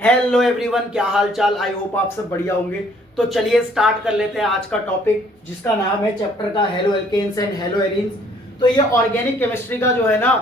Hello everyone, क्या हाल चाल। I hope आप सब बढ़िया होंगे। तो चलिए स्टार्ट कर लेते हैं आज का टॉपिक, जिसका नाम है चैप्टर का haloalkanes and haloarenes. तो ये ऑर्गेनिक केमिस्ट्री का जो है ना,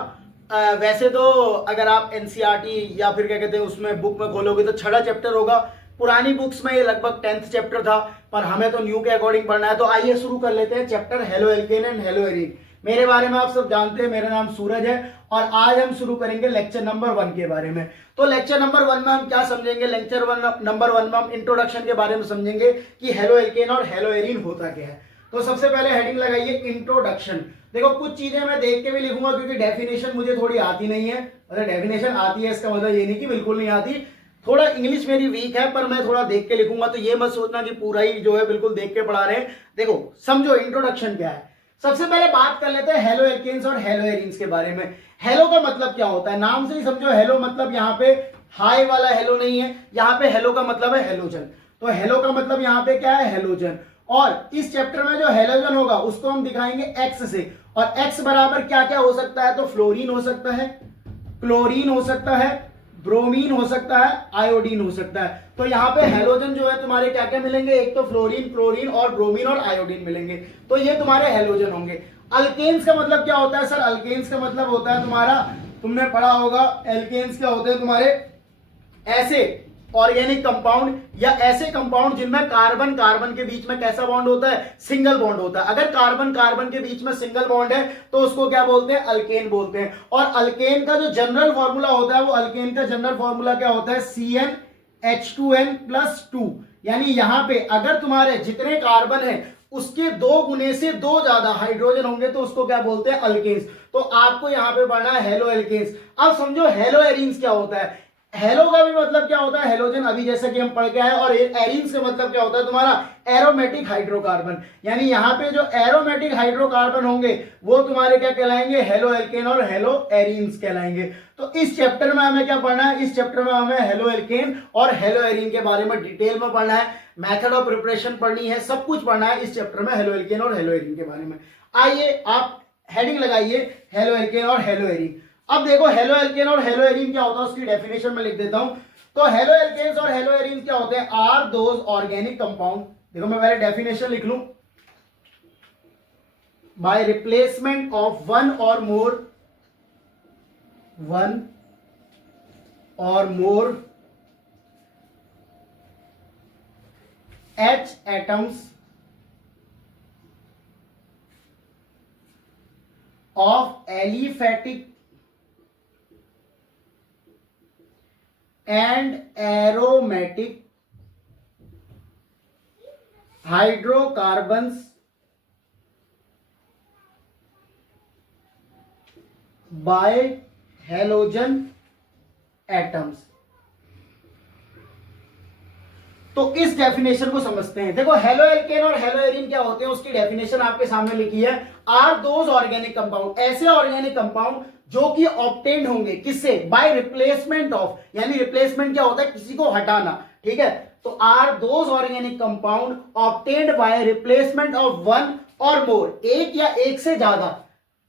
वैसे तो अगर आप एनसीईआरटी या फिर क्या कहते हैं उसमें बुक में खोलोगे तो छठा चैप्टर होगा। पुरानी बुक्स में ये लगभग 10th चैप्टर था, पर हमें तो न्यू के अकॉर्डिंग पढ़ना है। तो आइए शुरू कर लेते हैं chapter halo alkane and hello arene. मेरे बारे में आप सब जानते हैं, मेरा नाम सूरज है और आज हम शुरू करेंगे लेक्चर नंबर 1 के बारे में। तो लेक्चर नंबर 1 में हम क्या समझेंगे? नंबर 1 में हम इंट्रोडक्शन के बारे में समझेंगे कि हेलो एल्केन और हेलो एरीन होता क्या है। तो सबसे पहले हेडिंग लगाइए इंट्रोडक्शन। देखो, कुछ चीजें मैं देख के भी लिखूंगा क्योंकि डेफिनेशन मुझे थोड़ी आती नहीं है। मतलब डेफिनेशन आती है इसका मतलब ये नहीं कि बिल्कुल नहीं आती, थोड़ा इंग्लिश मेरी वीक है, पर मैं थोड़ा देख के लिखूंगा। तो ये मत सोचना कि पूरा ही जो है बिल्कुल देख के पढ़ा रहे हैं। देखो समझो इंट्रोडक्शन क्या है। सबसे पहले बात कर लेते हैं हेलो एल्केन्स और हेलो एरीन्स के बारे में। हेलो का मतलब क्या होता है? नाम से ही समझो। हेलो मतलब यहाँ पे हाई वाला हेलो नहीं है, यहाँ पे हेलो का मतलब है हेलोजन। तो हेलो का मतलब यहाँ पे क्या है? हेलोजन। और इस चैप्टर में जो हेलोजन होगा उसको हम दिखाएंगे एक्स से। और एक्स बराबर क्या क्या हो सकता है? तो फ्लोरीन हो सकता है, क्लोरीन हो सकता है, ब्रोमीन हो सकता है, आयोडीन हो सकता है। तो यहाँ पे हेलोजन जो है तुम्हारे क्या क्या मिलेंगे? एक तो फ्लोरीन, क्लोरीन और ब्रोमीन और आयोडीन मिलेंगे। तो ये तुम्हारे हेलोजन होंगे। अल्केन्स का मतलब क्या होता है? सर अल्केन्स का मतलब होता है तुम्हारा, तुमने पढ़ा होगा, एल्केन्स क्या होते हैं तुम्हारे? ऐसे ऑर्गेनिक कंपाउंड या ऐसे कंपाउंड जिनमें कार्बन कार्बन के बीच में कैसा बॉन्ड होता है? सिंगल बॉन्ड होता है। अगर कार्बन कार्बन के बीच में सिंगल बॉन्ड है तो उसको क्या बोलते हैं? अल्केन बोलते हैं। और अल्केन का जो जनरल फॉर्मूला होता है, वो अल्केन का जनरल फॉर्मूला क्या होता है? CnH2n+2। यानी यहां पे अगर तुम्हारे जितने कार्बन है उसके 2 गुने से 2 ज्यादा हाइड्रोजन होंगे तो उसको क्या बोलते हैं? अल्केन्स। तो आपको यहां पे पढ़ना है हेलो एल्केन्स। अब समझो हेलो एरीन्स क्या होता है। हेलो का भी मतलब क्या होता है? हेलोजन, अभी जैसा कि हम पढ़ के आए। और एरीन्स का मतलब क्या होता है तुम्हारा? Aromatic hydrocarbon. यानी यहाँ पे जो एरोमेटिक हाइड्रोकार्बन होंगे वो तुम्हारे क्या कहलाएंगे? हेलो एल्केन और हेलो एरीन्स कहलाएंगे। तो इस चैप्टर में हमें क्या पढ़ना है? इस चैप्टर में हमें हेलो एल्केन और हेलो एरीन के बारे में डिटेल में पढ़ना है। मेथड ऑफ प्रिपरेशन पढ़नी है, सब कुछ पढ़ना है इस चैप्टर में हेलो एल्केन और हेलो एरीन के बारे में। आइए आप हेडिंग लगाइए हेलो एल्केन और हेलो एरीन। अब देखो हेलो एल्केन और हेलो एरीन क्या होता है उसकी डेफिनेशन में लिख देता हूं। तो हेलो एल्केन्स और हेलो एरीन क्या होते हैं? Are those organic compound. देखो मैं पहले डेफिनेशन लिख लूं। बाय रिप्लेसमेंट ऑफ वन और मोर H atoms of aliphatic and aromatic hydrocarbons by halogen atoms। तो इस डेफिनेशन को समझते हैं। देखो हेलो एल्केन और हेलो एरीन क्या होते हैं उसकी डेफिनेशन आपके सामने लिखी है। आर दोज ऑर्गेनिक कंपाउंड, ऐसे ऑर्गेनिक कंपाउंड जो कि ऑब्टेन्ड होंगे किससे? By replacement of. यानी रिप्लेसमेंट क्या होता है? किसी को हटाना, ठीक है। तो are those organic compound obtained by replacement of one और मोर, एक या एक से ज्यादा।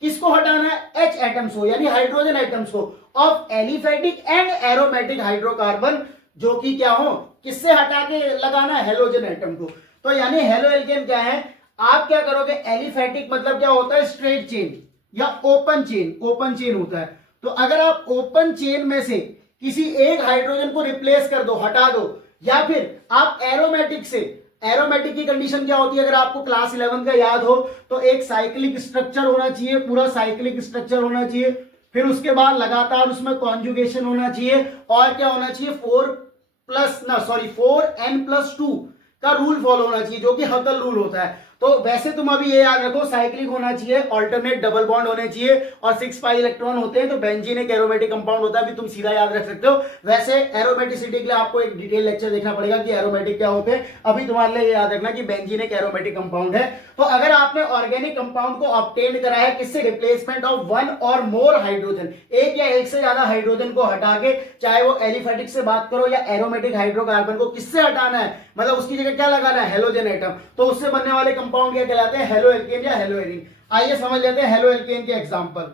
किसको हटाना है? H एटम्स को, यानी हाइड्रोजन एटम्स को, of aliphatic and aromatic hydrocarbon, जो कि क्या हो? किससे हटा के लगाना है? हेलोजन एटम को। तो यानी हेलो एल्केन क्या है? आप क्या करोगे? एलिफेटिक मतलब क्या होता है? स्ट्रेट चेन या ओपन चेन। ओपन चेन होता है। तो अगर आप ओपन चेन में से किसी एक हाइड्रोजन को रिप्लेस कर दो, हटा दो, या फिर आप एरोमेटिक से, एरोमेटिक की कंडीशन क्या होती है? अगर आपको क्लास 11 का याद हो तो एक साइक्लिक स्ट्रक्चर होना चाहिए, पूरा साइक्लिक स्ट्रक्चर होना चाहिए। फिर उसके बाद लगातार उसमें कॉन्जुगेशन होना चाहिए। और क्या होना चाहिए? 4n+2 का रूल फॉलो होना चाहिए, जो कि हकल रूल होता है। तो वैसे तुम अभी ये याद रखो, साइक्लिक होना चाहिए, ऑल्टरनेट डबल बॉन्ड होने चाहिए और 6 पाई इलेक्ट्रॉन होते हैं। तो बेंजीन एक एरोमेटिक कंपाउंड होता है, अभी तुम सीधा याद रख सकते हो। वैसे एरोमेटिसिटी के लिए आपको एक डिटेल लेक्चर देखना पड़ेगा कि एरोमेटिक क्या होते हैं। अभी तुम्हारे लिए याद रखना कि बेंजीन एक एरोमेटिक कंपाउंड है। तो अगर आपने ऑर्गेनिक कंपाउंड को ऑब्टेन करा है किससे? रिप्लेसमेंट ऑफ वन और मोर हाइड्रोजन, एक या एक से ज्यादा हाइड्रोजन को हटा के, चाहे वो एलिफेटिक से बात करो या एरोमेटिक हाइड्रोकार्बन को किससे हटाना है, मतलब उसकी जगह क्या लगाना है? Halogen atom. तो उससे बनने वाले कंपाउंड क्या कहलाते हैं? हेलो एल्केन या हेलो एरीन। आइए समझ लेते हैं हेलो एल्केन के एग्जांपल।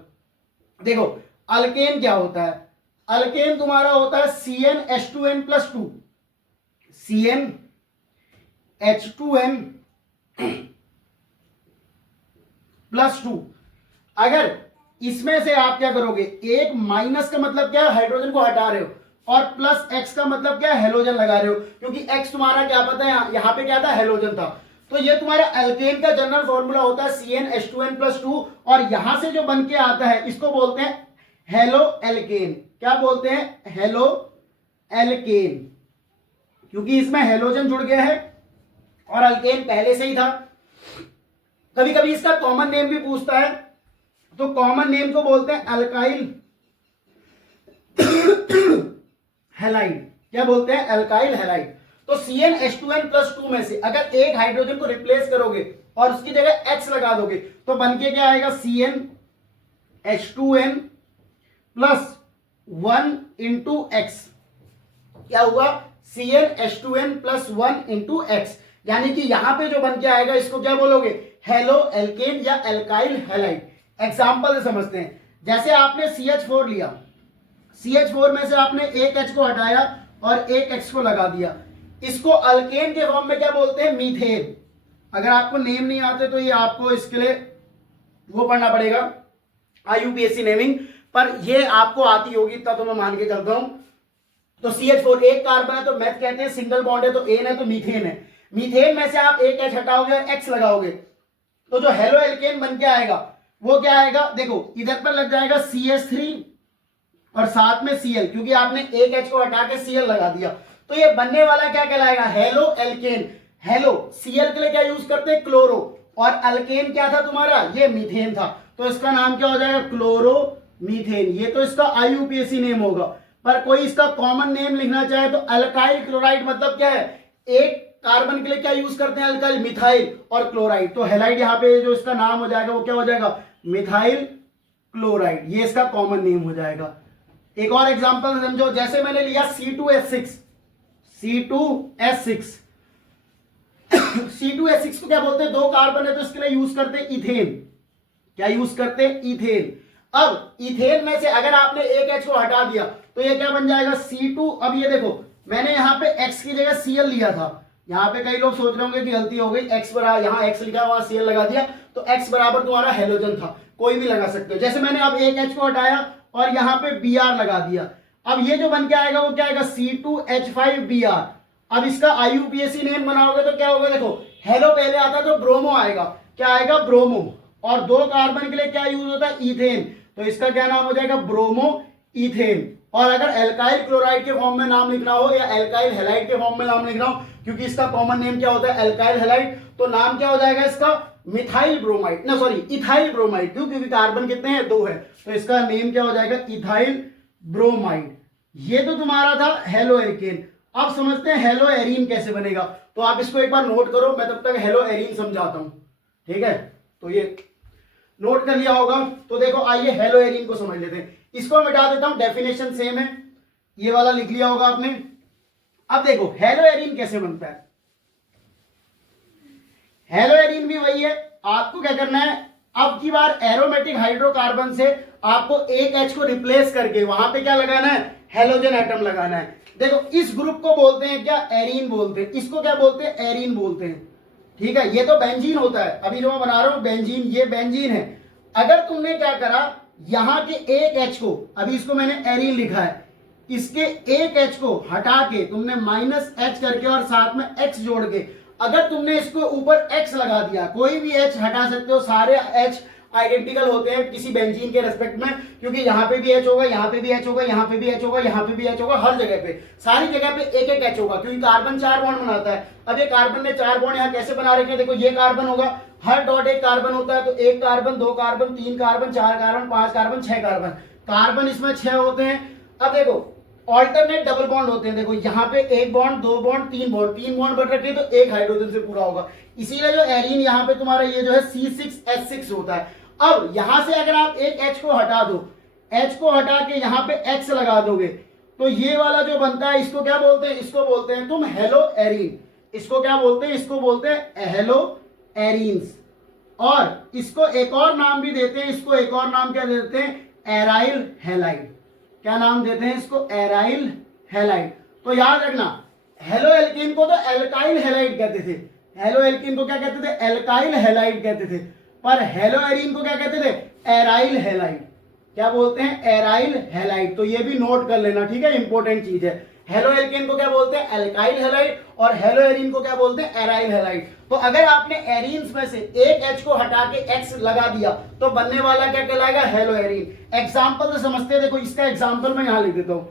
देखो अल्केन क्या होता है? अल्केन तुम्हारा होता है CnH2n+2, CnH2n+2। अगर इसमें से आप क्या करोगे, एक माइनस का मतलब क्या है, हाइड्रोजन को हटा रहे हो, और प्लस एक्स का मतलब क्या है, हेलोजन लगा रहे हो, क्योंकि एक्स तुम्हारा क्या पता है, यहां पे क्या था, हेलोजन था। तो ये तुम्हारा अल्केन का जनरल फॉर्मूला होता है CnH2n+2, और यहां से जो बन के आता है इसको बोलते हैं हेलो एल्केन। क्या बोलते हैं, हेलो एल्केन, क्योंकि इसमें हेलोजन जुड़ गया है और अल्केन पहले से ही था। कभी कभी इसका कॉमन नेम भी पूछता है, तो कॉमन नेम को बोलते हैं अल्काइल हैलाइड। क्या बोलते हैं, अल्काइल हैलाइड। तो CnH2n+2 में से अगर एक हाइड्रोजन को रिप्लेस करोगे और उसकी जगह X लगा दोगे तो बनके क्या आएगा, CnH2n+1 इंटू एक्स। क्या हुआ, CnH2n+1 इंटू एक्स, यानी कि यहां पे जो बन के आएगा इसको क्या बोलोगे, हेलो एल्केन या एल्काइल हैलाइड। एग्जांपल से समझते हैं, जैसे आपने CH4 लिया, CH4 में से आपने एक H को हटाया और एक X को लगा दिया, इसको अल्केन के फॉर्म में क्या बोलते हैं, मीथेन। अगर आपको नेम नहीं आते तो ये आपको इसके लिए वो पढ़ना पड़ेगा, IUPAC नेमिंग, पर ये आपको आती होगी इतना तो मैं मान के चलता हूं। तो CH4 एक कार्बन है तो मैथ कहते हैं, सिंगल बॉन्ड है तो एन है, तो मीथेन है। मीथेन में से आप एक H हटाओगे और X लगाओगे तो जो हेलो एल्केन बन के आएगा वो क्या आएगा, देखो इधर पर लग जाएगा CH3 और साथ में Cl, क्योंकि आपने एक H को हटा के Cl लगा दिया, तो ये बनने वाला क्या कहलाएगा, हेलो एल्केन। हेलो Cl के लिए क्या यूज करते हैं, क्लोरो, और अल्केन क्या था तुम्हारा, ये मीथेन था, तो इसका नाम क्या हो जाएगा, क्लोरो मीथेन। ये तो इसका IUPAC नेम होगा, पर कोई इसका कॉमन नेम लिखना चाहे तो अल्काइल क्लोराइड, मतलब क्या है, एक कार्बन के लिए क्या यूज करते हैं, अल्काइल, मिथाइल और क्लोराइड, तो हैलाइड यहाँ पे जो इसका नाम हो जाएगा वो क्या हो जाएगा, मिथाइल क्लोराइड, ये इसका कॉमन नेम हो जाएगा। एक और एग्जांपल समझो, जैसे मैंने लिया C2H6 C2H6 को क्या बोलते हैं, दो कार्बन है तो इसके लिए यूज करते हैं इथेन। क्या यूज करते हैं, इथेन। अब इथेन में से अगर आपने एक H को हटा दिया तो ये क्या बन जाएगा, C2। अब ये देखो मैंने यहाँ पे X की जगह Cl लिया था, यहाँ पे कई लोग सोच रहे होंगे कि गलती हो गई, X बराबर, यहाँ X लिखा वहां Cl लगा दिया, तो X बराबर तुम्हारा हेलोजन था, कोई भी लगा सकते हो। जैसे मैंने अब एक H को हटाया और यहाँ पे Br लगा दिया, अब ये जो बन के आएगा वो क्या आएगा, C2H5Br। अब इसका IUPAC नेम बनाओगे तो क्या होगा, देखो हेलो पहले आता तो ब्रोमो आएगा, क्या आएगा, ब्रोमो, और दो कार्बन के लिए क्या यूज होता है, इथेन, तो इसका क्या नाम हो जाएगा, ब्रोमो इथेन। और अगर एल्काइल क्लोराइड के फॉर्म में नाम लिखना हो या एल्काइल हैलाइड के फॉर्म में नाम लिखना हो, क्योंकि इसका कॉमन नेम क्या होता है, एल्काइल हैलाइड, तो नाम क्या हो जाएगा इसका, मिथाइल ब्रोमाइड, ना सॉरी इथाइल ब्रोमाइड, क्यों, क्योंकि कार्बन कितने हैं, दो है, तो इसका नेम क्या हो जाएगा, इथाइल ब्रोमाइड। ये तो तुम्हारा था हेलो एल्केन। अब समझते हैं हेलो एरीन कैसे बनेगा, तो आप इसको एक बार नोट करो, मैं तब तक हेलो एरीन समझाता हूं, ठीक है। तो ये नोट कर लिया होगा, तो देखो आइए हेलो एरीन को समझ लेते हैं। इसको मिटा देता हूं, डेफिनेशन सेम है, ये वाला लिख लिया होगा आपने। अब देखो हेलो एरीन कैसे बनता है, हेलो एरीन भी वही है, आपको क्या करना है, अब की बार एरोमेटिक हाइड्रोकार्बन से आपको एक H को रिप्लेस करके वहां पे क्या लगाना है, हेलोजन एटम लगाना है। देखो इस ग्रुप को बोलते हैं क्या, एरीन बोलते हैं, इसको क्या बोलते हैं, एरीन बोलते हैं, ठीक है। ये तो बेंजीन होता है, अभी जो मैं बना रहा हूं बेंजीन, ये बेंजीन है। अगर तुमने क्या करा, यहां के एक H को, अभी इसको मैंने एरीन लिखा है, इसके एक H को हटा के तुमने -H करके और साथ में X जोड़ के अगर तुमने इसको ऊपर X लगा दिया, कोई भी H हटा सकते हो, सारे H आइडेंटिकल होते हैं किसी बेंजीन के रेस्पेक्ट में, क्योंकि यहाँ पे भी H होगा, यहाँ पे भी H होगा, यहाँ पे भी H होगा, यहाँ पे भी H होगा, हर जगह पे, सारी जगह पे एक एक H होगा, क्योंकि कार्बन 4 बॉन्ड बनाता है। अब ये कार्बन ने 4 बॉन्ड यहाँ कैसे बना रखे हैं, देखो ये कार्बन होगा, हर डॉट एक कार्बन होता है, तो एक कार्बन, दो कार्बन, तीन कार्बन, चार कार्बन, पांच कार्बन, 6 कार्बन, कार्बन इसमें 6 होते हैं। अब देखो ऑल्टरनेट डबल बॉन्ड होते हैं, देखो यहाँ पे एक बॉन्ड, दो बॉन्ड, तीन बॉन्ड बन रखे हैं, तो एक हाइड्रोजन से पूरा होगा, इसीलिए जो एरीन यहाँ पे तुम्हारा ये जो है C6H6 होता है। अब यहां से अगर आप एक H को हटा दो, H को हटा के यहाँ पे X लगा दोगे, तो ये वाला जो बनता है इसको क्या बोलते हैं, इसको बोलते हैं तुम हेलो एरीन। इसको क्या बोलते हैं, इसको बोलते हैं हेलो एरीन्स। और इसको एक और नाम भी देते हैं, इसको एक और नाम क्या देते हैं, एराइल हैलाइड। क्या नाम देते हैं इसको, एराइल हैलाइड। तो याद रखना हेलो एल्केन को तो एल्काइल हैलाइड कहते थे, हेलो एल्केन को क्या कहते थे, एल्काइल हैलाइड कहते थे, पर हेलो एरीन को क्या कहते थे, एराइल हैलाइड। क्या बोलते हैं, एराइल हैलाइड। तो ये भी नोट कर लेना, ठीक है, इंपॉर्टेंट चीज है। हेलो एल्केन को क्या बोलते हैं, एल्काइल हैलाइड, और हेलो एरीन को क्या बोलते हैं, एराइल हैलाइड। तो अगर आपने एरीन्स में से एक H को हटा के X लगा दिया तो बनने वाला क्या कहलाएगा, हेलो एरीन। एग्जाम्पल से समझते हैं, देखो इसका एग्जाम्पल मैं यहां लिख देता हूं।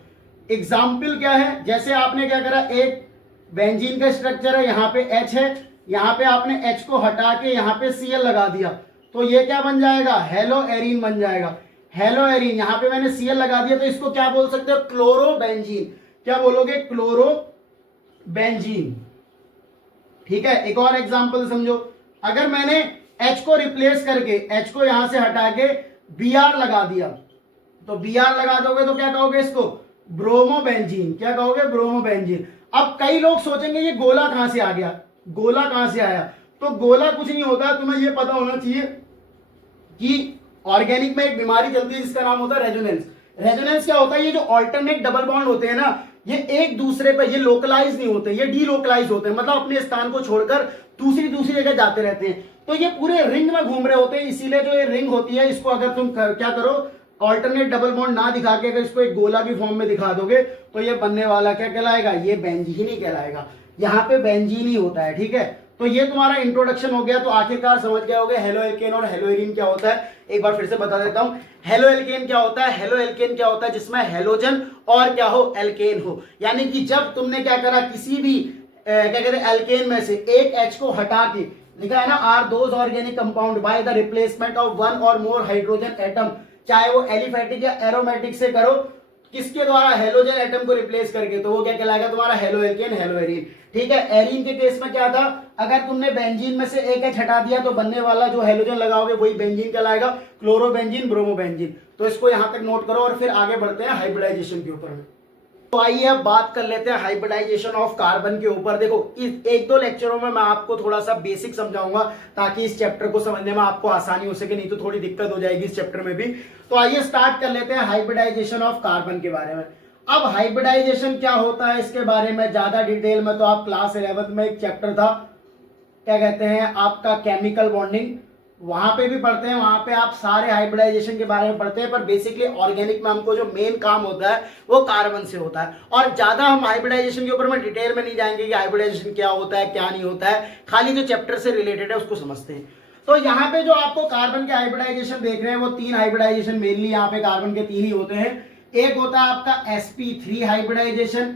एग्जाम्पल क्या है, जैसे आपने क्या करा, एक बेंजीन का स्ट्रक्चर है, यहाँ पे H है, यहाँ पे आपने H को हटा के यहाँ पे Cl लगा दिया, तो ये क्या बन जाएगा, हेलो एरीन बन जाएगा। हेलो एरीन, यहाँ पे मैंने Cl लगा दिया तो इसको क्या बोल सकते हो, क्लोरोबेंजीन। क्या बोलोगे, क्लोरोबेंजीन। ठीक है, एक और एग्जांपल समझो, अगर मैंने H को रिप्लेस करके, H को यहां से हटा के Br लगा दिया, तो Br लगा दोगे तो क्या कहोगे इसको, ब्रोमोबेंजीन। क्या कहोगे, ब्रोमोबेंजीन। अब कई लोग सोचेंगे ये गोला कहां से आ गया, गोला कहां से आया, तो गोला कुछ नहीं होता, तुम्हें ये पता होना चाहिए कि ऑर्गेनिक में एक बीमारी चलती है जिसका नाम होता है रेजोनेंस। रेजोनेंस क्या होता है, ये जो ऑल्टरनेट डबल बॉन्ड होते हैं ना, ये एक दूसरे पे, ये लोकलाइज नहीं होते, ये डीलोकलाइज होते हैं, मतलब अपने स्थान को छोड़कर दूसरी जगह जाते रहते हैं। तो ये पूरे रिंग में घूम रहे होते हैं, इसीलिए जो ये रिंग होती है इसको अगर तुम क्या करो, ऑल्टरनेट डबल बॉन्ड ना दिखा के अगर इसको एक गोला की फॉर्म में दिखा दोगे तो ये बनने वाला क्या कहलाएगा, ये बेंजीन ही कहलाएगा। यहाँ पे बेंजीन ही होता है। ठीक है, तो ये तुम्हारा इंट्रोडक्शन हो गया। तो आखिरकार समझ गए होगे हेलो एल्केन और हेलो एरीन क्या होता है। एक बार फिर से बता देता हूं, हेलो एल्केन क्या होता है, हेलो एल्केन क्या होता है, जिसमें हेलोजन और क्या हो, एल्केन हो। यानी कि जब तुमने क्या करा, किसी भी क्या कहते हैं एल्केन में से एक H को हटा के, लिखा है ना, are those organic compound by the replacement of one और मोर हाइड्रोजन एटम, चाहे वो एलिफेटिक या एरोमेटिक से करो, किसके द्वारा, हेलोजन एटम को रिप्लेस करके, तो वो क्या कहलाएगा तुम्हारा, हेलो एल्केन, हेलो एरीन। ठीक है, एरीन के केस में क्या था, अगर तुमने बेंजीन में से एक H हटा दिया तो बनने वाला जो हेलोजन लगाओगे वही बेंजीन कहलाएगा, क्लोरोबेंजीन, ब्रोमोबेंजीन। तो इसको यहां तक नोट करो और फिर आगे बढ़ते हैं हाइब्रिडाइजेशन के ऊपर। तो आइए अब बात कर लेते हैं हाइब्रिडाइजेशन ऑफ कार्बन के ऊपर। देखो इस एक दो लेक्चरों में मैं आपको थोड़ा सा बेसिक समझाऊंगा ताकि इस चैप्टर को समझने में आपको आसानी हो सके, नहीं तो थोड़ी दिक्कत हो जाएगी इस चैप्टर में भी। तो आइए स्टार्ट कर लेते हैं हाइब्रिडाइजेशन ऑफ कार्बन के बारे में। अब हाइब्रिडाइजेशन क्या होता है इसके बारे में ज्यादा डिटेल में तो आप क्लास 11th में एक चैप्टर था, क्या कहते हैं आपका, केमिकल बॉन्डिंग, वहां पे भी पढ़ते हैं, वहां पे आप सारे हाइब्रिडाइजेशन के बारे में पढ़ते हैं। पर बेसिकली ऑर्गेनिक में हमको जो मेन काम होता है वो कार्बन से होता है, और ज्यादा हम हाइब्रिडाइजेशन के ऊपर में डिटेल में नहीं जाएंगे कि हाइब्रिडाइजेशन क्या होता है क्या नहीं होता है, खाली जो चैप्टर से रिलेटेड है उसको समझते हैं। तो यहाँ पे जो आपको कार्बन के हाइब्रिडाइजेशन देख रहे हैं वो 3 हाइब्रिडाइजेशन मेनली यहाँ पे कार्बन के 3 ही होते हैं। एक होता है आपका sp3 हाइब्रिडाइजेशन,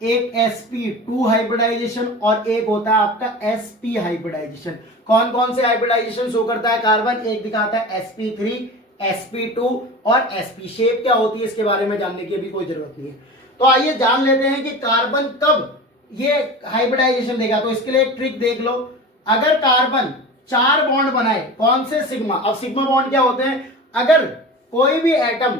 एक sp2 हाइब्रिडाइजेशन, और एक होता है आपका sp हाइब्रिडाइजेशन। कौन कौन से हाइब्रिडाइजेशन शो करता है कार्बन, एक दिखाता है sp3, sp2 और sp। शेप क्या होती है इसके बारे में जानने की अभी कोई जरूरत नहीं है। तो आइए जान लेते हैं कि कार्बन कब ये हाइब्रिडाइजेशन देगा। तो इसके लिए एक ट्रिक देख लो, अगर कार्बन 4 बॉन्ड बनाए, कौन से, सिग्मा। अब सिग्मा बॉन्ड क्या होते हैं, अगर कोई भी एटम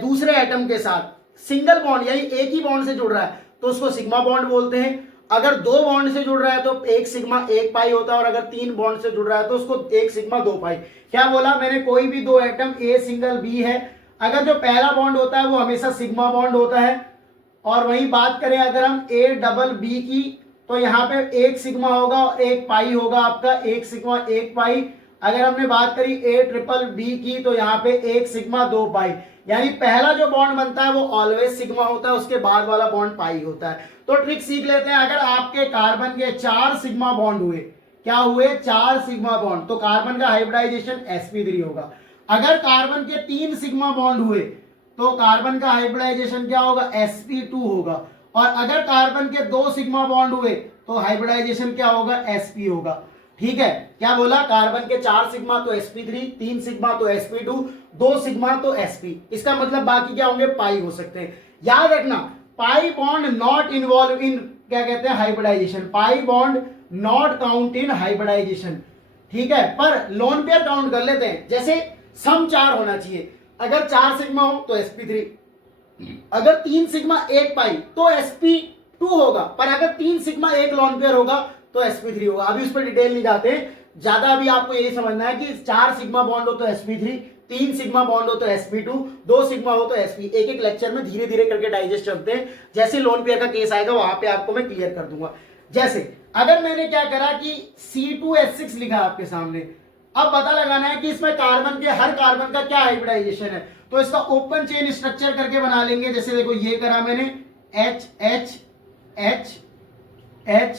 दूसरे एटम के साथ सिंगल बॉन्ड यानी एक ही बॉन्ड से जुड़ रहा है तो उसको सिग्मा बॉन्ड बोलते हैं। अगर 2 बॉन्ड से जुड़ रहा है तो 1 सिग्मा 1 पाई होता है, और अगर 3 बॉन्ड से जुड़ रहा है तो उसको 1 सिग्मा 2 पाई। क्या बोला मैंने, कोई भी 2 एटम ए सिंगल बी है, अगर जो पहला बॉन्ड होता है वो हमेशा सिग्मा बॉन्ड होता है, और वही बात करें अगर हम ए डबल बी की तो यहाँ पे 1 सिग्मा होगा और 1 पाई होगा आपका, 1 सिग्मा 1 पाई। अगर हमने बात करी ए ट्रिपल बी की तो यहाँ पे 1 सिग्मा 2 पाई, यानी पहला जो बॉन्ड बनता है वो ऑलवेज सिग्मा होता है, उसके बाद वाला बॉन्ड पाई होता है। तो ट्रिक सीख लेते हैं, अगर आपके कार्बन के 4 सिग्मा बॉन्ड हुए, क्या हुए, 4 सिग्मा बॉन्ड, तो कार्बन का हाइब्रिडाइजेशन sp3 होगा। अगर कार्बन के 3 सिग्मा बॉन्ड हुए तो कार्बन का हाइब्रिडाइजेशन क्या होगा, sp2 होगा। और अगर कार्बन के 2 सिग्मा बॉन्ड हुए तो हाइब्रिडाइजेशन क्या होगा, sp होगा। ठीक है, क्या बोला, कार्बन के 4 सिग्मा तो sp3, 3 सिग्मा तो sp2, 2 सिग्मा तो sp। इसका मतलब बाकी क्या होंगे, पाई हो सकते हैं। याद रखना, pi bond not involve in, क्या कहते हैं, hybridization. Pi bond not count in hybridization. ठीक है, पर लोन पेयर काउंट कर लेते हैं। जैसे सम 4 होना चाहिए, अगर 4 सिग्मा हो तो sp3, अगर 3 सिग्मा 1 पाई तो sp2 होगा, पर अगर 3 सिग्मा 1 लोन पेयर होगा तो sp3 होगा। अभी उस पर डिटेल नहीं जाते ज्यादा, अभी आपको यही समझना है कि 4 सिग्मा बॉन्ड हो तो sp3, 3 सिग्मा बॉन्ड हो तो sp2, 2 सिग्मा हो तो sp। एक एक लेक्चर में धीरे धीरे करके डाइजेस्ट करते हैं, जैसे लोन पेयर का केस आएगा वहां पे आपको मैं क्लियर कर दूंगा। जैसे अगर मैंने क्या करा कि C2H6 लिखा आपके सामने, अब पता लगाना है कि इसमें कार्बन के हर कार्बन का क्या हाइब्रिडाइजेशन है, तो इसका ओपन चेन स्ट्रक्चर करके बना लेंगे। जैसे देखो ये करा मैंने H H H H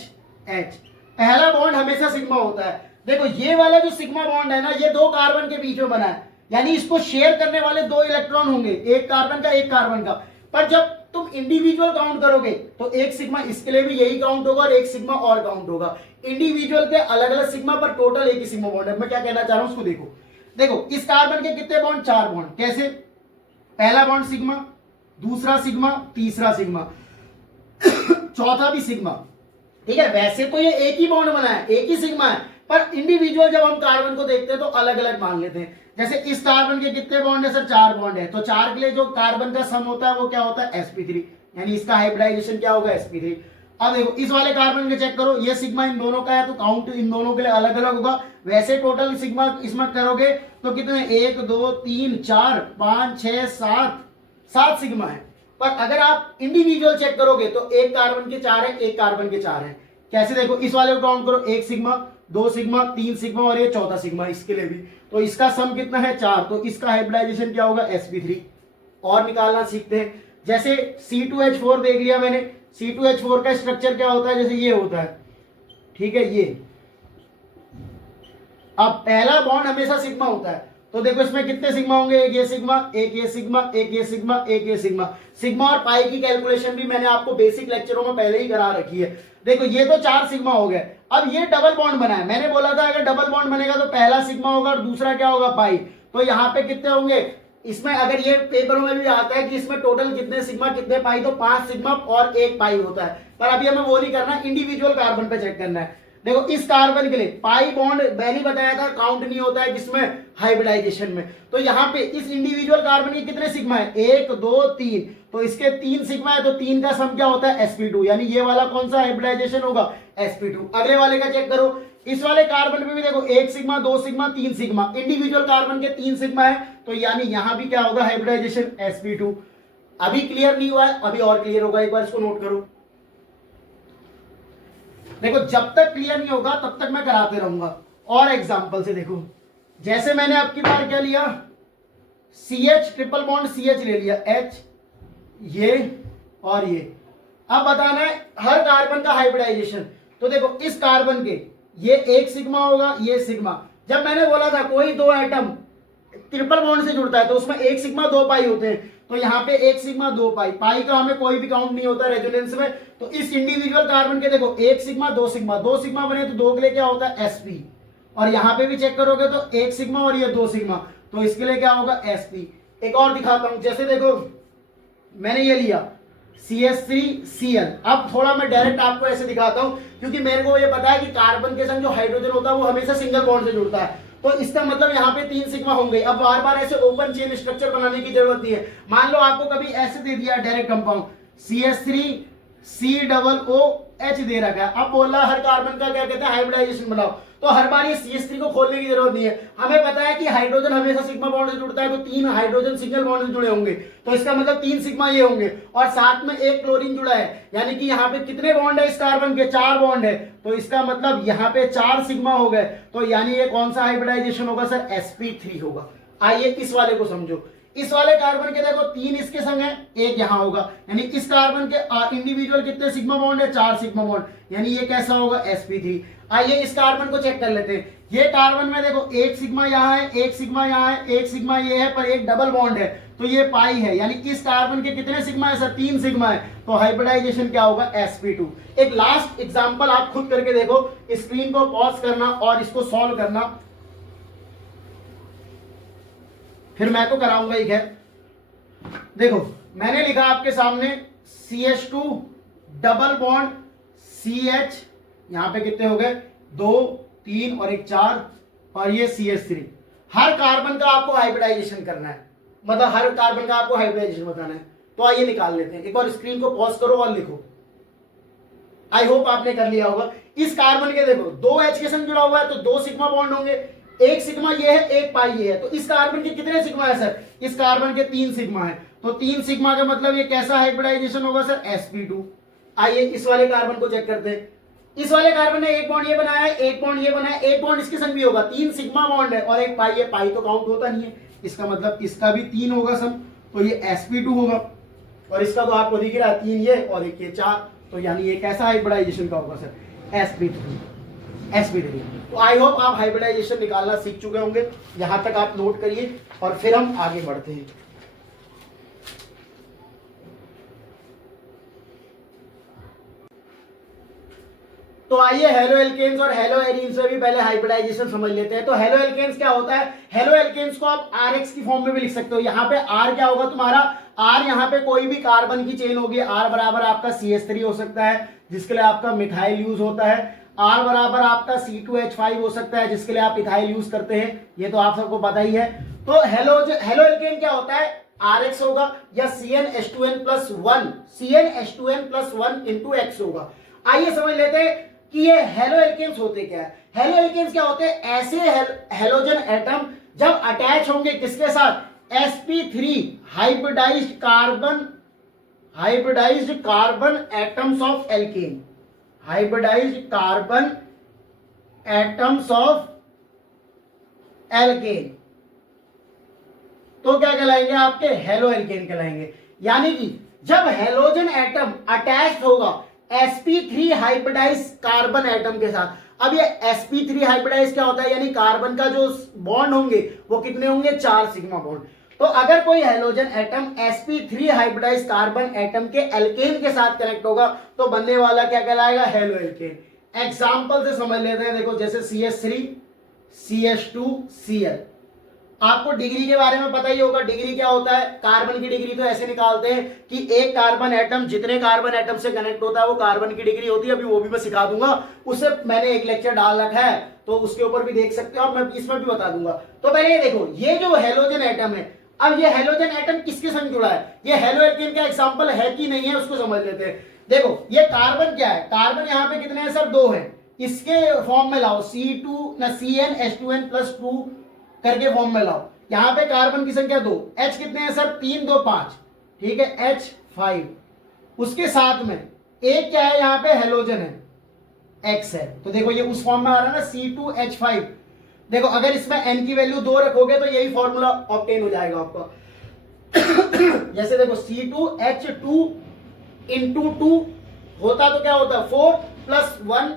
H, पहला बॉन्ड हमेशा सिग्मा होता है। देखो ये वाला जो सिग्मा बॉन्ड है ना, ये दो कार्बन के बीच में बना है, यानी इसको शेयर करने वाले दो इलेक्ट्रॉन होंगे, एक कार्बन का एक कार्बन का। पर जब तुम इंडिविजुअल काउंट करोगे तो एक सिग्मा इसके लिए भी यही काउंट होगा और एक सिग्मा और काउंट होगा। इंडिविजुअल के अलग अलग सिग्मा पर टोटल एक ही सिग्मा बॉन्ड है। मैं क्या कहना चाह रहा हूं उसको देखो। देखो इस कार्बन के कितने बॉन्ड, 4 बॉन्ड। कैसे? पहला बॉन्ड सिग्मा, दूसरा सिग्मा, तीसरा सिग्मा, चौथा भी सिग्मा। ठीक है, वैसे तो ये एक ही बॉन्ड बना है, एक ही सिग्मा है, पर इंडिविजुअल जब हम कार्बन को देखते हैं तो अलग अलग मान लेते हैं। जैसे इस कार्बन के कितने बॉन्ड है सर? 4 बॉन्ड है, तो 4 के लिए जो कार्बन का सम होता है वो क्या होता है? sp3, यानी इसका हाइब्रिडाइजेशन क्या होगा? sp3। अब देखो इस वाले कार्बन के चेक करो, ये सिग्मा इन दोनों का है तो काउंट इन दोनों के लिए अलग अलग होगा। वैसे टोटल सिग्मा इसमें करोगे तो कितने? 1 2 3 4 5 6 7 सिग्मा है। पर अगर आप इंडिविजुअल चेक करोगे तो एक कार्बन के 4 है, एक कार्बन के 4 है। कैसे? देखो इस वाले को काउंट करो, 1 सिग्मा, 2 सिग्मा, 3 सिग्मा और ये चौथा सिग्मा, इसके लिए भी तो इसका सम कितना है? 4, तो इसका हाइब्रिडाइजेशन क्या होगा? sp3। और निकालना सीखते हैं। जैसे C2H4 देख लिया मैंने, C2H4 का स्ट्रक्चर क्या होता है? जैसे ये होता है, ठीक है ये। अब पहला बॉन्ड हमेशा सिग्मा होता है, तो देखो इसमें कितने सिग्मा होंगे? एक ये सिग्मा, एक ये सिग्मा, एक ये सिग्मा, एक ये सिग्मा। सिग्मा और पाई की कैलकुलेशन भी मैंने आपको बेसिक लेक्चरों में पहले ही करा रखी है। देखो ये तो 4 सिग्मा हो गए। अब ये डबल बॉन्ड बना है, मैंने बोला था अगर डबल बॉन्ड बनेगा तो पहला सिग्मा होगा और दूसरा क्या होगा? पाई। तो यहाँ पे कितने होंगे? इसमें अगर ये पेपरों में भी आता है कि इसमें टोटल कितने सिग्मा कितने पाई, तो 5 सिग्मा और 1 पाई होता है। पर अभी हमें वो नहीं करना, इंडिविजुअल कार्बन पे चेक करना है। देखो इस कार्बन के लिए पाई बॉन्ड मैंने बताया था काउंट नहीं होता है किसमें? हाइब्रिडाइजेशन में। तो यहाँ पे इस इंडिविजुअल कार्बन के कितने सिग्मा है? 1 2 3, तो इसके 3 सिग्मा है, तो 3 का सम क्या होता है? sp2, यानी ये वाला कौन सा हाइब्रिडाइजेशन होगा? sp2। अगले वाले का चेक करो, इस वाले कार्बन पे भी देखो 1 sigma, 2 sigma, 3 sigma, individual carbon के 3 सिग्मा है, तो यानी यहां भी क्या होगा? Hybridisation sp2। अभी क्लियर नहीं हुआ है, अभी और क्लियर होगा, एक बार इसको नोट करो। देखो जब तक क्लियर नहीं होगा तब तक मैं कराते रहूंगा। और एग्जांपल से देखो, जैसे मैंने आपकी बार क्या लिया? CH ट्रिपल बॉन्ड CH ले लिया, H ये और ये। अब बताना है हर कार्बन का हाइब्रिडाइजेशन। तो देखो इस कार्बन के ये 1 सिग्मा होगा, ये सिग्मा। जब मैंने बोला था कोई दो एटम ट्रिपल बॉन्ड से जुड़ता है तो उसमें 1 सिग्मा 2 पाई होते हैं, तो यहाँ पे 1 सिग्मा 2 पाई, पाई का हमें कोई भी काउंट नहीं होता रेजोनेंस में। तो इस इंडिविजुअल कार्बन के देखो 1 सिग्मा 2 सिग्मा, 2 सिग्मा बने तो 2 के लिए क्या होता है? sp। और यहाँ पे भी चेक करोगे तो 1 सिग्मा और ये 2 सिग्मा, तो इसके लिए क्या होगा? sp। एक और दिखाता हूं, जैसे देखो मैंने ये लिया CH3Cl। अब थोड़ा मैं डायरेक्ट आपको ऐसे दिखाता हूं क्योंकि मेरे को ये पता है कि कार्बन के संग जो हाइड्रोजन होता है वो हमेशा सिंगल बॉन्ड से जुड़ता है, तो इसका मतलब यहाँ पे 3 सिग्मा होंगे। अब बार बार ऐसे ओपन चेन स्ट्रक्चर बनाने की जरूरत नहीं है। मान लो आपको कभी ऐसे दे दिया डायरेक्ट कंपाउंड CH3COOH दे रखा है, अब बोला हर कार्बन का क्या कहते हैं? हाइब्रिडाइजेशन बनाओ, तो हर बार ये CH3 को खोलने की जरूरत नहीं है। हमें पता है कि हाइड्रोजन हमेशा सिग्मा बॉन्ड से जुड़ता है, तो 3 हाइड्रोजन सिंगल बॉन्ड से जुड़े होंगे, तो इसका मतलब 3 सिग्मा ये होंगे और साथ में 1 क्लोरीन जुड़ा है, यानी कि यहाँ पे कितने बॉन्ड है? इस कार्बन के 4 बॉन्ड है, तो इसका मतलब यहाँ पे 4 सिग्मा हो गए, तो यानी ये कौन सा हाइब्रिडाइजेशन होगा सर? sp3 होगा। आइए इस वाले को समझो। इस वाले कार्बन के देखो 3 इसके संग है, 1 यहां होगा, यानी इस कार्बन के इंडिविजुअल कितने सिग्मा बॉन्ड है? 4 सिग्मा बॉन्ड, यानी ये कैसा होगा? sp3। आइए इस कार्बन को चेक कर लेते हैं। ये कार्बन में देखो 1 सिग्मा यहाँ है, 1 सिग्मा यहाँ है, 1 सिग्मा ये है, पर एक डबल बॉन्ड है, तो ये पाई है, यानी इस कार्बन के कितने सिग्मा है सर? 3 सिग्मा है, तो हाइब्रिडाइजेशन क्या होगा? sp2। एक लास्ट एग्जांपल आप खुद करके देखो, स्क्रीन को पॉज करना और इसको सॉल्व करना, फिर मैं तो कराऊंगा ही। खैर देखो मैंने लिखा आपके सामने CH2 डबल बॉन्ड CH, यहां पे कितने हो गए? 2 3 और 1 4, और ये CH3। हर कार्बन का आपको हाइब्रिडाइजेशन करना है, मतलब हर कार्बन का आपको हाइब्रिडाइजेशन बताना है। तो आइए निकाल लेते हैं। एक बार स्क्रीन को पॉज करो और लिखो। आई होप आपने कर लिया होगा। इस कार्बन के देखो 2 H के संग जुड़ा हुआ है तो 2 सिग्मा बॉन्ड होंगे, एक सिग्मा ये है, एक पाई ये है, तो इस कार्बन के कितने सिग्मा है सर? इस कार्बन के 3 सिग्मा है, तो 3 सिग्मा का मतलब ये कैसा हाइब्रिडाइजेशन होगा सर? sp2। आइए इस वाले कार्बन को चेक करते हैं। इस वाले कार्बन ने एक बॉन्ड ये बनाया है, एक बॉन्ड ये बनाया है, एक बॉन्ड इसके संग भी होगा, 3 सिग्मा बॉन्ड है और एक पाई है, पाई तो काउंट होता नहीं है, इसका मतलब इसका भी 3 होगा सम, तो ये sp2 होगा। और इसका तो आपको दिख रहा है 3 ये और एक ये 4, तो यानी ये कैसा हाइब्रिडाइजेशन का होगा सर? sp3। तो आई होप आप हाइब्रिडाइजेशन निकालना सीख चुके होंगे, यहां तक आप नोट करिए और फिर हम आगे बढ़ते हैं। तो आइए हेलो एल्केन्स और हेलो एरीन्स में भी पहले हाइब्रिडाइजेशन समझ लेते हैं। तो हेलो एल्केन्स क्या होता है? हेलो एल्केन्स को आप RX की फॉर्म में भी लिख सकते हो। यहाँ पे R क्या होगा तुम्हारा? R यहाँ पे कोई भी कार्बन की चेन होगी, R बराबर आपका CH3 हो सकता है जिसके लिए आपका मिथाइल यूज होता है, R बराबर आपका C2H5 हो सकता है जिसके लिए आप इथाइल यूज करते हैं, ये तो आप सबको पता ही है। तो हेलो एल्केन क्या होता है? RX होगा या CnH2n+1, CnH2n+1 into X होगा। आइए समझ लेते हैं कि ये हेलो एल्केन्स होते क्या है। हेलो एल्केन्स क्या होते हैं? ऐसे हेलोजन एटम जब अटैच होंगे किसके साथ? sp3 hybridised carbon atoms of alkene, hybridised carbon atoms of alkene, तो क्या कहलाएंगे? आपके हेलो एल्केन कहलाएंगे। यानी कि जब हेलोजन एटम अटैच होगा sp3 हाइब्रिडाइज कार्बन एटम के साथ, अब ये sp3 हाइब्रिडाइज क्या होता है? यानी कार्बन का जो बॉन्ड होंगे वो कितने होंगे? 4 सिग्मा बॉन्ड। तो अगर कोई halogen atom sp3 hybridize carbon atom के एल्केन के साथ कनेक्ट होगा तो बनने वाला क्या कहलाएगा? Halo alkane. एग्जांपल से समझ लेते हैं, देखो जैसे CH3 CH2 Cl, आपको डिग्री के बारे में पता ही होगा। डिग्री क्या होता है? कार्बन की डिग्री तो ऐसे निकालते हैं कि एक कार्बन एटम जितने कार्बन एटम से कनेक्ट होता है वो कार्बन की डिग्री होती है। अभी वो भी मैं सिखा दूंगा, उससे मैंने एक लेक्चर डाल रखा है तो उसके ऊपर भी देख सकते हो, और मैं इसमें भी बता दूंगा। तो पहले ये देखो, ये जो हेलोजन एटम है, अब ये हेलोजन एटम किसके संग जुड़ा है? ये हेलो एल्केन का एग्जाम्पल है कि नहीं है उसको समझ लेते हैं। देखो ये कार्बन क्या है? कार्बन यहाँ पे कितने हैं सर? 2 है। इसके फॉर्म में लाओ CnH2n+2 करके फॉर्म में लाओ। यहां पे कार्बन की संख्या 2, H कितने हैं सर? 3 2 5, ठीक है, H5। उसके साथ में एक क्या है? यहाँ पे हेलोजन है, X है, तो देखो ये उस फॉर्म में आ रहा है ना, C2H5। देखो अगर इसमें N की वैल्यू 2 रखोगे तो यही फॉर्मूला ऑब्टेन हो जाएगा आपका। जैसे देखो C2H2 into 2 होता तो क्या होता? 4 + 1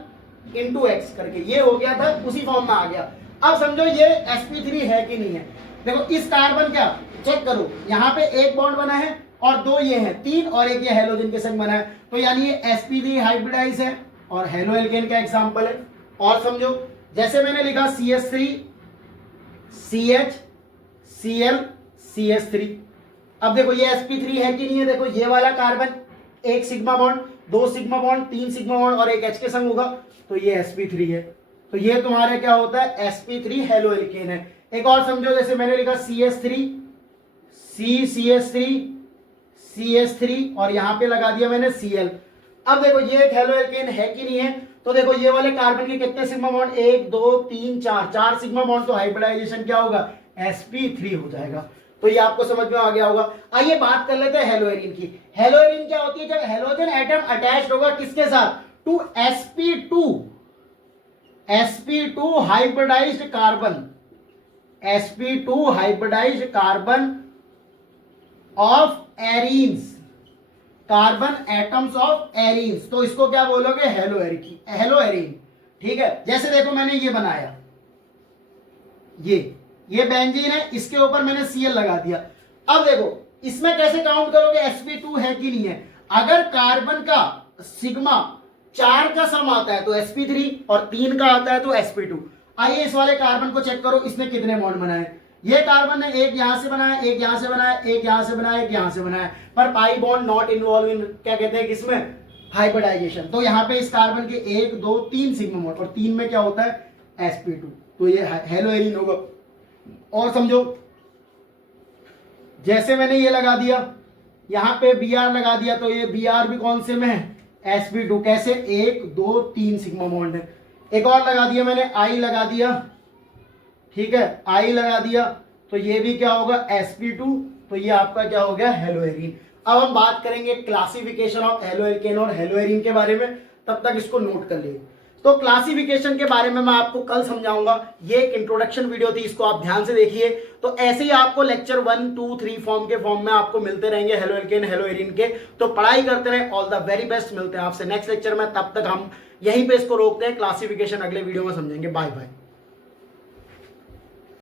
into X करके ये हो गया था, उसी फॉर्म में आ गया। अब समझो ये sp3 है कि नहीं है। देखो इस कार्बन क्या चेक करो, यहाँ पे एक बॉन्ड बना है और 2 ये है, 3 और एक ये हेलोजन के संग बना है, तो यानी ये sp3 हाइब्रिडाइज है और हेलो एल्केन का एग्जांपल है। और समझो जैसे मैंने लिखा CH3 CH Cl CH3, अब देखो ये sp3 है कि नहीं है? देखो ये वाला कार्बन एक sigma bond, 2 sigma bond, 3 sigma bond और एक H के संग होगा, तो ये sp3 है। तो ये तुम्हारे क्या होता है? sp3 हेलो एल्केन है। एक और समझो, जैसे मैंने लिखा CH3 CH3 और यहां पे लगा दिया मैंने Cl। अब देखो ये एक हेलो एल्केन है कि नहीं है? तो देखो ये वाले कार्बन के कितने सिग्मा बॉन्ड? 1 2 3 4 सिग्मा बॉन्ड, तो हाइब्रिडाइजेशन क्या होगा? sp3 हो जाएगा। तो ये आपको समझ में आ गया होगा। आइए बात कर लेते हैं हेलो एरीन की। हेलो एरीन क्या होती है? जब हेलोजन एटम अटैच्ड होगा किसके साथ? To sp2 hybridized carbon, sp2 hybridized carbon of arenes, carbon atoms of arenes, तो इसको क्या बोलोगे? Haloarene. ठीक है, जैसे देखो मैंने ये बनाया, ये बेंजीन है, इसके ऊपर मैंने Cl लगा दिया। अब देखो इसमें कैसे काउंट करोगे? sp2 है कि नहीं है? अगर कार्बन का सिग्मा 4 का सम आता है तो sp3 और 3 का आता है तो sp2। आइए इस वाले कार्बन को चेक करो, इसने कितने बॉन्ड बनाए? ये कार्बन ने एक यहां से बनाया, एक यहां से बनाया, एक यहां से बनाया, एक यहां से बनाया, पर पाई बॉन्ड नॉट इन्वॉल्व इन, क्या कहते हैं किसमें? हाइब्रिडाइजेशन। तो यहां पे इस कार्बन के 1 2 3 सिग्मा बॉन्ड और 3 में क्या होता है? sp2, तो ये हेलो एरीन होगा। और समझो जैसे मैंने ये लगा दिया, यहां पे Br लगा दिया, तो ये Br भी कौन से में है? sp2। कैसे? 1 2 3 सिग्मा बॉन्ड है। एक और लगा दिया मैंने, I लगा दिया, ठीक है, आई लगा दिया तो ये भी क्या होगा sp2, तो ये आपका क्या हो गया हेलोएरिन। अब हम बात करेंगे क्लासिफिकेशन ऑफ हेलोएल्केन और हेलोएरिन के बारे में, तब तक इसको नोट कर लिए। तो क्लासिफिकेशन के बारे में मैं आपको कल समझाऊंगा, ये एक इंट्रोडक्शन वीडियो थी, इसको आप ध्यान से देखिए। तो ऐसे ही आपको लेक्चर 1 2 3 फॉर्म में आपको मिलते रहेंगे हेलोएल्केन हेलोएरिन के। तो पढ़ाई करते रहे, ऑल द वेरी बेस्ट। मिलते हैं आपसे नेक्स्ट लेक्चर में, तब तक हम यहीं पे इसको रोकते हैं, क्लासिफिकेशन अगले वीडियो में समझेंगे। Bye bye.